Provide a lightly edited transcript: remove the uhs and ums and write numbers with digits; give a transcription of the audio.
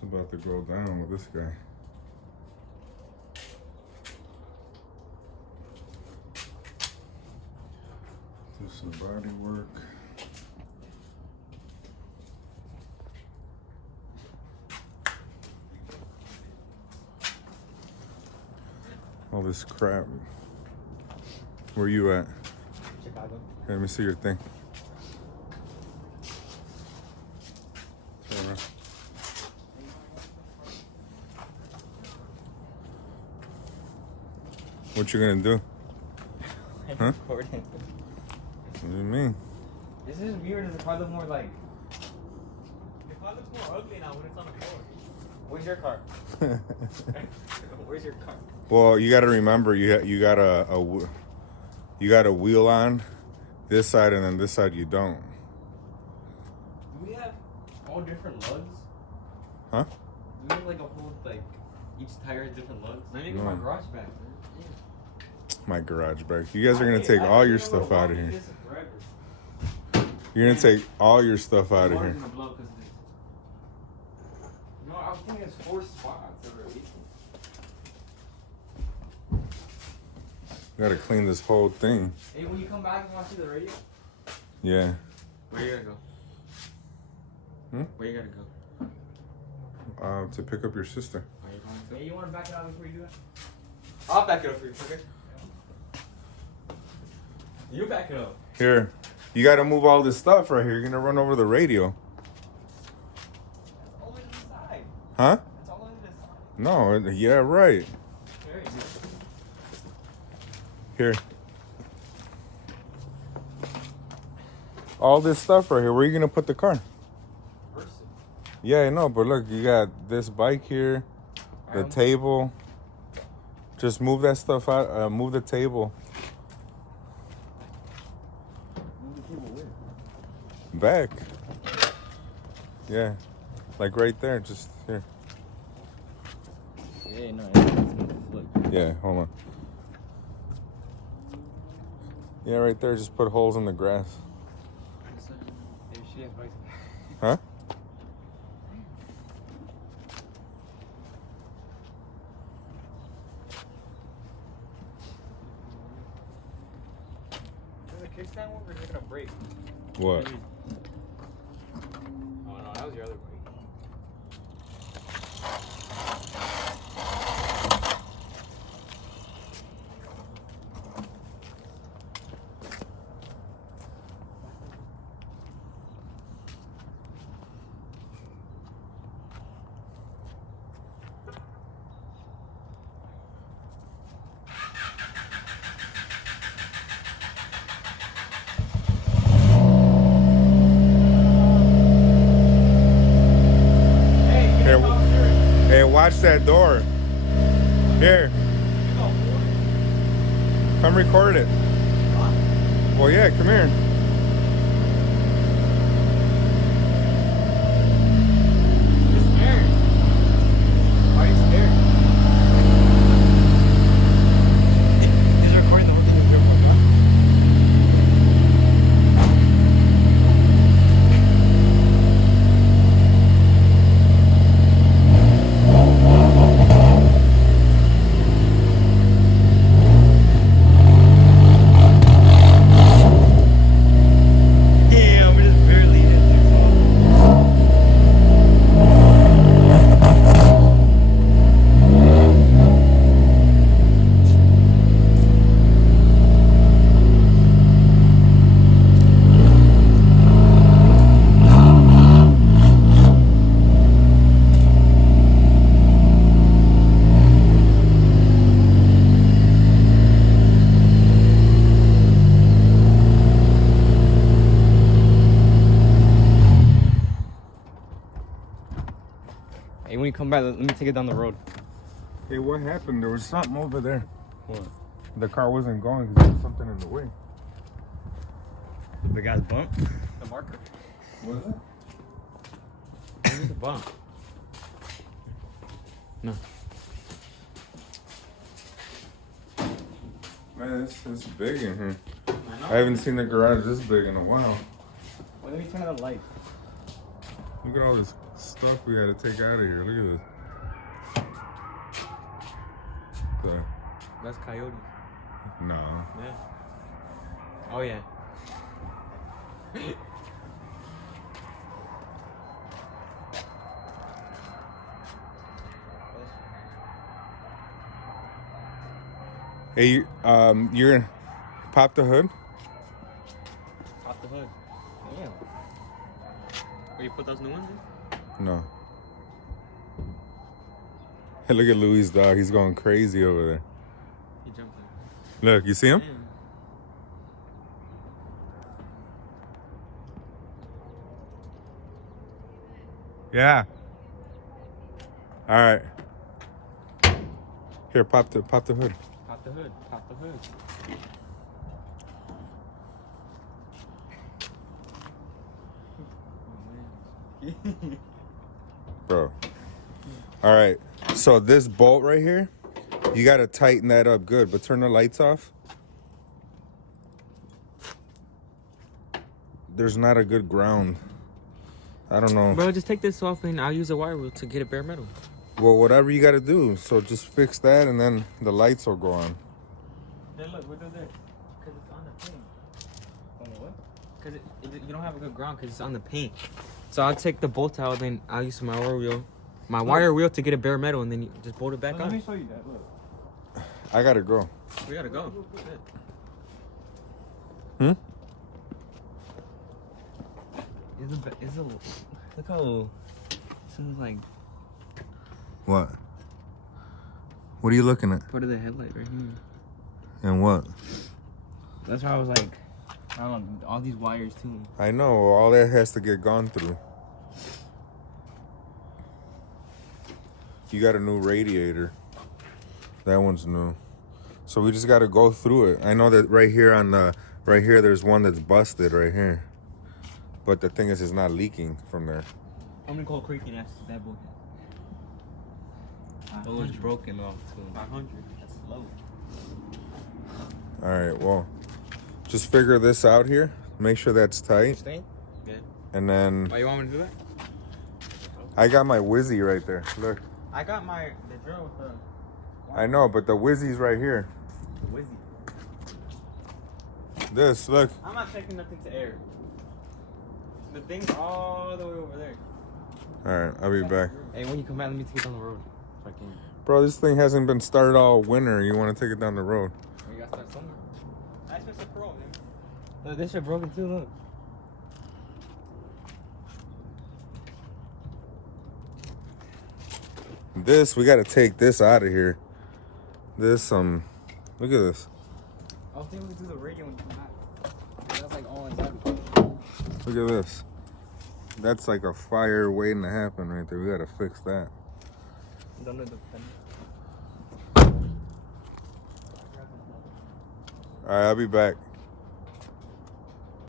It's about to go down with this guy. Do some body work. All this crap. Where you at? Chicago. Hey, let me see your thing. Turn around. What you gonna do? I'm Huh? recording. What do you mean? This is weird. The car looks more like. The car looks more ugly now when it's on the floor. Where's your car? Where's your car? Well, you got to remember you got a wheel on this side, and then this side you don't. Do we have all different lugs? Huh? Do we have like a whole like each tire has different lugs? Let me get No. my garage back. My garage bag. You guys are gonna take all your stuff out of here. You're gonna take all your stuff out of here. No, I was thinking it's 4 spots already. Gotta clean this whole thing. Hey, when you come back, you want to see the radio? Yeah. Where you gotta go? Hmm? Where you gotta go? To pick up your sister. Hey, you want to back it up before you do that? I'll back it up for you, okay? You back it up. Here. You gotta move all this stuff right here. You're gonna run over the radio. All the way to the side. Huh? It's all over the side. No. Yeah, right. Very good. Here. All this stuff right here. Where are you gonna put the car? Person. Yeah, I know, but look, you got this bike here, the table. Just move that stuff out. Move the table. Move the table where? Back. Yeah. Like right there. Just here. Yeah, no, it's gonna flip. Yeah, hold on. Yeah, right there. Just put holes in the grass. Huh? There's a kickstand one, or is it gonna break? What? Oh no, that was your other bike. Hey, watch that door. Here. Come record it. Well, yeah, come here. You're scared. Why are you scared? He's recording the whole thing with your phone. Hey, when you come back, let me take it down the road. Hey, what happened? There was something over there. What? The car wasn't going because there was something in the way. The guy's bump? The marker. Was it? Where's the bump? No. Man, it's big in here. I haven't seen the garage this big in a while. Well, let me turn on the light. Look at all this stuff we had to take out of here. Look at this. That's coyotes. No. Yeah. Oh yeah. Hey, you're gonna pop the hood? Pop the hood. Yeah. Where you put those new ones in? No. Hey, look at Louis' dog. He's going crazy over there. He jumped in. Look, you see him? Damn. Yeah. All right. Here, pop the hood. Pop the hood. Pop the hood. Bro. All right. So this bolt right here, you got to tighten that up good, but turn the lights off. There's not a good ground. I don't know. Bro, just take this off and I'll use a wire wheel to get it bare metal. Well, whatever you got to do. So just fix that and then the lights will go on. Hey, look, what is this? Because it's on the paint. On the what? Because you don't have a good ground because it's on the paint. So I'll take the bolt out, then I'll use my wire wheel to get it bare metal, and then you just bolt it back on. Let me show you that. Look. I got to go. We gotta go. Hmm? Look how this is like What? What are you looking at? part of the headlight right here. And what? That's why I was like, I don't know, all these wires too. I know. All that has to get gone through. You got a new radiator. That one's new. So we just got to go through it. I know that right here there's one that's busted right here. But the thing is, it's not leaking from there. I'm gonna call Creaky and ask that book. It was broken off too. 500. That's low. All right, well, just figure this out here. Make sure that's tight. Stay? Good. And then Why you want me to do that? I got my Wizzy right there. Look. I got the drill with the I know, but the Wizzy's right here. Wizzy. This, look. I'm not taking nothing to air. The thing's all the way over there. All right, I'll be back. Hey, when you come back, let me take it down the road. Fucking. Bro, this thing hasn't been started all winter. You want to take it down the road? We gotta start somewhere. That's just a pro, man. Look, this shit broken too, look. This, we got to take this out of here. This, look at this. I was thinking we do the radio when you come back. That's like all inside. Look at this. That's like a fire waiting to happen right there. We got to fix that. Don't know the All right, I'll be back.